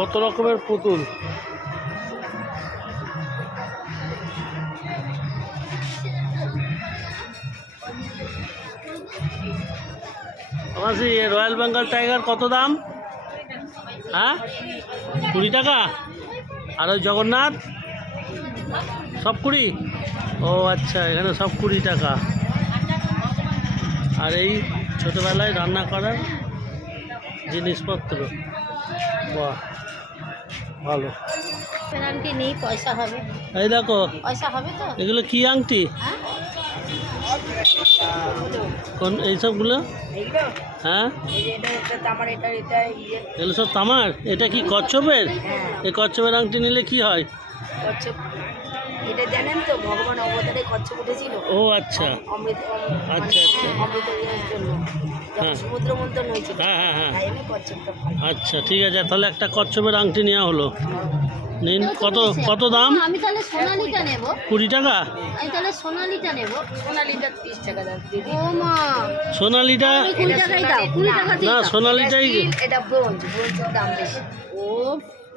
কত রকমের পুতুল। রয়্যাল বেঙ্গল টাইগার কত দাম? হ্যাঁ 20 টাকা। আর ওই জগন্নাথ সব 20? ও আচ্ছা, এখানে সব 20 টাকা। আর এই ছোটোবেলায় রান্না করার জিনিসপত্র, বাহ ভালো। আংটি নেই, পয়সা হবে। এই দেখো পয়সা হবে তো। এগুলো কি আংটি? কোন এইসবগুলো? হ্যাঁ এগুলো সব তামার। এটা কি কচ্ছপের? এই কচ্ছপের আংটি নিলে কি হয়? কচ্ছপ এটা জানেন তো, ভগবান অবতারে কচ্ছপ উঠেছিল। ও আচ্ছা আচ্ছা আচ্ছা হ্যাঁ সমুদ্র মন্থন হয়েছিল। হ্যাঁ হ্যাঁ হ্যাঁ কচ্ছপটা আচ্ছা ঠিক আছে, তাহলে একটা কচ্ছপের আংটি নেওয়া হলো। নিন। কত দাম? আমি তাহলে সোনালিটা নেব। 20 টাকা? আমি তাহলে সোনালিটা নেব। সোনালিটা 30 টাকা দাম দিদি। ও মা, সোনালিটা 20 টাকাই দাও। 20 টাকা না, সোনালিটাই। এটা ব্রোঞ্জের দাম বেশি। ও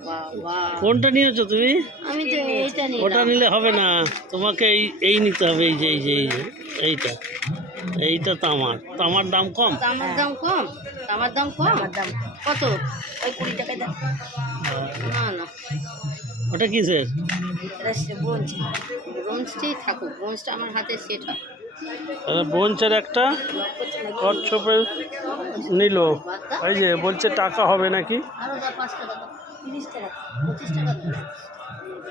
বাবা, কোনটা নিয়েছো তুমি? আমি তো এইটা নিলাম। ওটা নিলে হবে না, তোমাকে এই নিতে হবে। এই যে এইটা এইটা তামার দাম কম। তামার দাম কম। তামার দাম কত? ওই 20 টাকায় দাম। না না, ওটা কিসের? এটা ব্রোঞ্জটাই থাকুক। ব্রোঞ্জটা আমার হাতে সেট হয়। তাহলে ব্রোঞ্জের একটা কচ্ছপের নিল। এই যে বলছে টাকা হবে নাকি? আরো 5 টাকা দাও। 30 টাকা 25 টাকা দাও।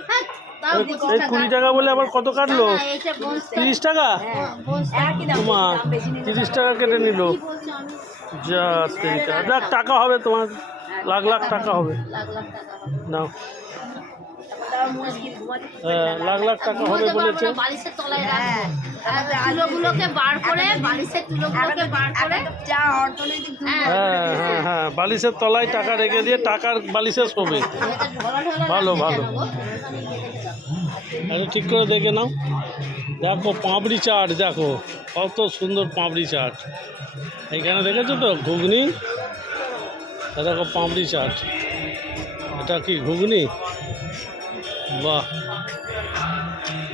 হ্যাঁ তাও এই 20 টাকা বলে আবার কত কাটলো? 30 টাকা? তোমা 30 টাকা কেটে নিল। যা তেরিকা, যাক টাকা হবে তোমার, লাখ লাখ টাকা হবে। নাও। হ্যাঁ লাখ লাখ টাকা হবে বলেছে। বালিশের তলায় রাখবো। তুলোগুলোকে বার করে, বালিশের তুলোগুলোকে বার করে যা অর্থনৈতিক। হ্যাঁ হ্যাঁ হ্যাঁ, বালিশের তলায় টাকা রেখে দিয়ে টাকার বালিশে শোবে। ভালো ভালো। আরে ঠিক করে দেখে নাও। দেখো পাঁপড়ি চাট, দেখো কত সুন্দর পাঁপড়ি চাট। এইখানে দেখেছো তো ঘুগনি? দেখো পাঁপড়ি চাট। এটা কি ঘুগনি? বাহ,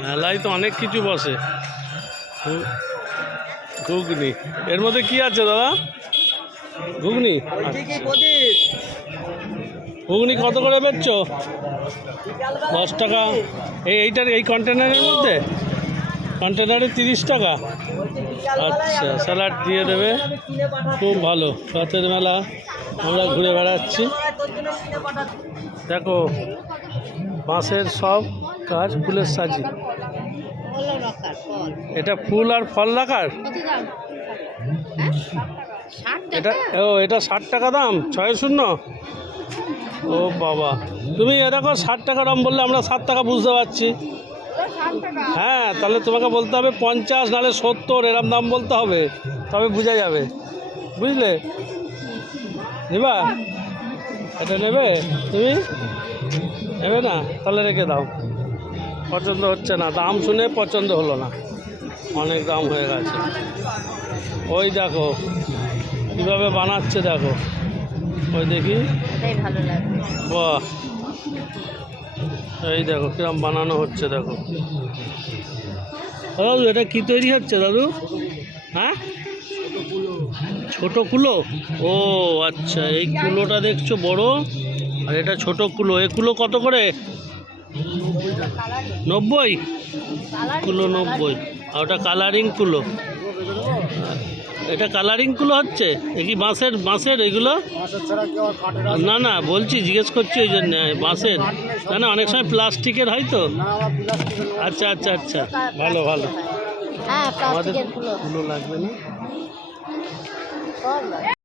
মেলায় তো অনেক কিছু বসে। ঘুগনি, এর মধ্যে কি আছে দাদা? ঘুগনি। ঘুগনি কত করে বেচছো? 10 টাকা। এইটার এই কন্টেনারের মধ্যে? কন্টেনারে 30 টাকা। আচ্ছা, স্যালাড দিয়ে দেবে। খুব ভালো। রাতের মেলা আমরা ঘুরে বেড়াচ্ছি। দেখো বাঁশের সব কাজ, ফুলের সাজি। এটা ফুল আর ফল রাখার। এটা 60 টাকা দাম। 60? ও বাবা, তুমি দেখো 60 টাকা দাম বললে আমরা 7 টাকা বুঝতে পারছি। হ্যাঁ তাহলে তোমাকে বলতে হবে 50, নাহলে 70, এরম দাম বলতে হবে, তবে বোঝা যাবে। বুঝলে? নিবা? এটা নেবে? তুমি নেবে না? তাহলে রেখে দাও। পছন্দ হচ্ছে না, দাম শুনে পছন্দ হলো না, অনেক দাম হয়ে গেছে। ওই দেখো কীভাবে বানাচ্ছে, দেখো ওই দেখি। বাহ, এই দেখো কিরম বানানো হচ্ছে, দেখো। দাদু এটা কি তৈরি হচ্ছে দাদু? হ্যাঁ ছোট কুলো। ও আচ্ছা, এই কুলোটা দেখছো বড়, আর এটা ছোট কুলো। এই কুলো কত করে? 90 কুলো 90। আর ওটা কালারিং কুলো। এটা কালারিং কুলো হচ্ছে। এ কি বাঁশের এগুলো? না না বলছি, জিজ্ঞেস করছি ওই জন্য। বাঁশের না, না অনেক সময় প্লাস্টিকের হয় তো। আচ্ছা আচ্ছা আচ্ছা, ভালো ভালো। আমাদের কুলো লাগবে না।